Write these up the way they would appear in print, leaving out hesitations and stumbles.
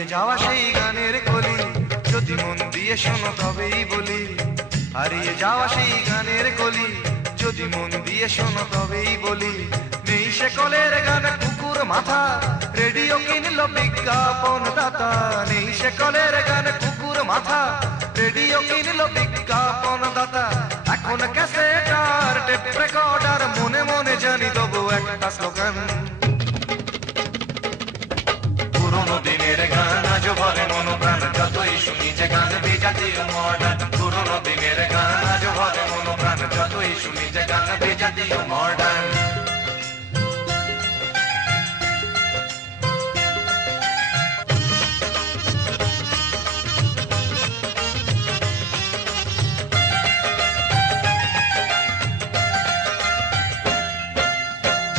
হারিয়ে যাওয়া সেই গানের কলি যদি মন দিয়ে শোনো তবেই বলি। হারিয়ে যাওয়া সেই গানের কলি যদি মন দিয়ে শোনো তবেই বলি। নেই সে কলের গান কুকুর মাথা, রেডিও কিনলো বিজ্ঞাপন দাতা। নেই সে কলের গান কুকুর মাথা, রেডিও কিনলো বিজ্ঞাপন দাতা। এখন ক্যাসেট আর টেপ রেকর্ডার, মনে মনে জানি তবু একটা স্লোগান। পুরোনো দিনের গান আজ ভরে মনোপ্রাণ, যতই শুনি যে গান বিজাতীয় মডার্ন। পুরোনো দিনের গান আজ ভরে মনোপ্রাণ, যতই শুনি যে গান বিজাতীয় মডার্ন।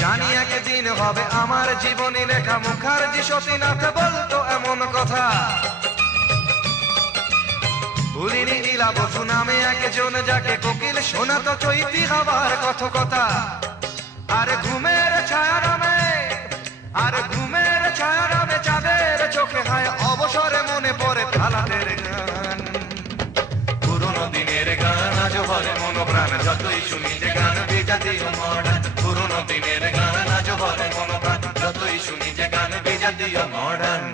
জানি একদিন হবে আমার জীবনী লেখা, মুখার্জি সতীনাথ বলতো এমন কথা। ভুলিনি ইলা বসু নামে একজন, যাকে কোকিল শোনাতো চৈতি হবার কথকতা। আর ঘুমের ছায়া নামে, আর ঘুমের ছায়া নামে চাঁদের চোখে হয় অবসরে মনে পড়ে থালাদের গান। পুরোনো দিনের গান আজ ভরে মনোপ্রাণ, যতই শুনি যে গান বিজাতীয় মডার্ন। পুরোনো দিনের গান আজ ভরে মনোপ্রাণ, যতই শুনি যে গান বিজাতীয় মডার্ন।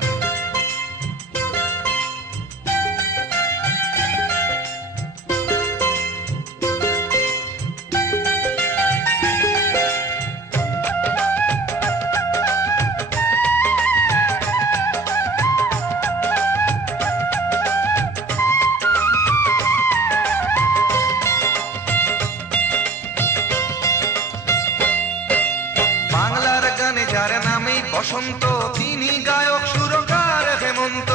বাংলার গানে যার নামেই বসন্ত, তিনি গায়ক সুরকার হেমন্ত।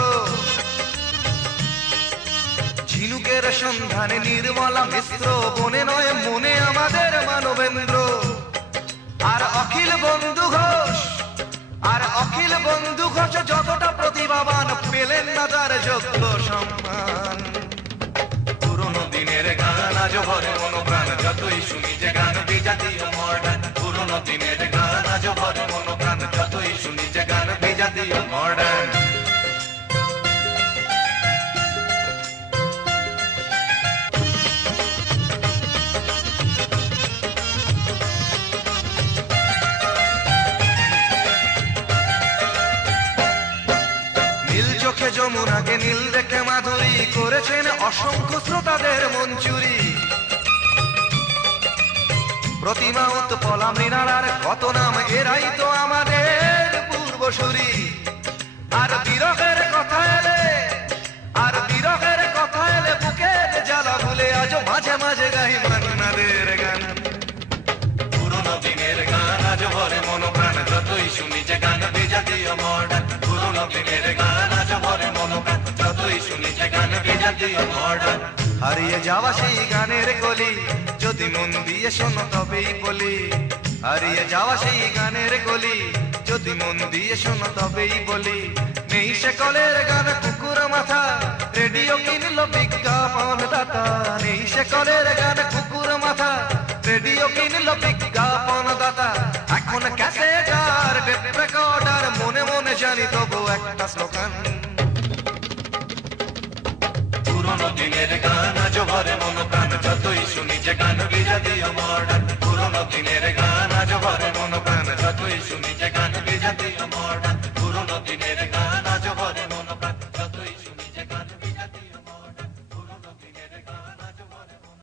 ঝিনুকের সন্ধানে নির্মলা মিশ্র, বনে নয় মনে আমাদের মানবেন্দ্র। আর অখিল বন্ধু ঘোষ, আর অখিল বন্ধু ঘোষ যতটা প্রতিভাবান, পেলেন না তার যোগ্য সম্মান। পুরোনো দিনের গান আজ ভরে মনোপ্রাণ, যতই শুনি যে গান বিজাতীয় মডার্ন। পুরোনো দিনের গান আজ ভরে মনোপ্রাণ, যতই শুনি যে গান বিজাতীয় মডার্ন। নীল চোখে যমুনাকে নীল দেখে মাধুরী, করেছেন অসংখ্য শ্রোতাদের মন চুরি। প্রতিমা উৎপলা মৃণালার কত নাম, এরাই তো আমাদের পূর্বসূরি। আর বিরহের কথা এলে, আর বিরহের কথা এলে বুকের জ্বালা ভুলে আজ মাঝে মাঝে গাই মান্নাদের গান। পুরোনো দিনের গান আজ ভরে মনোপ্রাণ, যতই শুনি যে গান বিজাতীয় মডার্ন। পুরোনো দিনের গান আজ ভরে মনোপ্রাণ, যতই শুনি যে গান বিজাতীয় মডার্ন। হারিয়ে যাওয়া সেই গানের কলি যদি মন দিয়ে শোনো তবেই বলি। হারিয়ে যাওয়া সেই গানের কলি যদি মন দিয়ে শোনো তবেই বলি। নেই সে কলের গান কুকুর মাথা, রেডিও কিনলো বিজ্ঞাপন দাতা। নেই সে কলের গান কুকুর মাথা, রেডিও কিনলো বিজ্ঞাপন দাতা। এখন ক্যাসেট আর টেপ রেকর্ডার, মনে মনে জানি তবু একটা স্লোগান। পুরোনো দিনের গান আজ ভরে মনোপ্রাণ, যতই শুনি যে গান বিজাতীয় মডার্ন। পুরোনো দিনের গান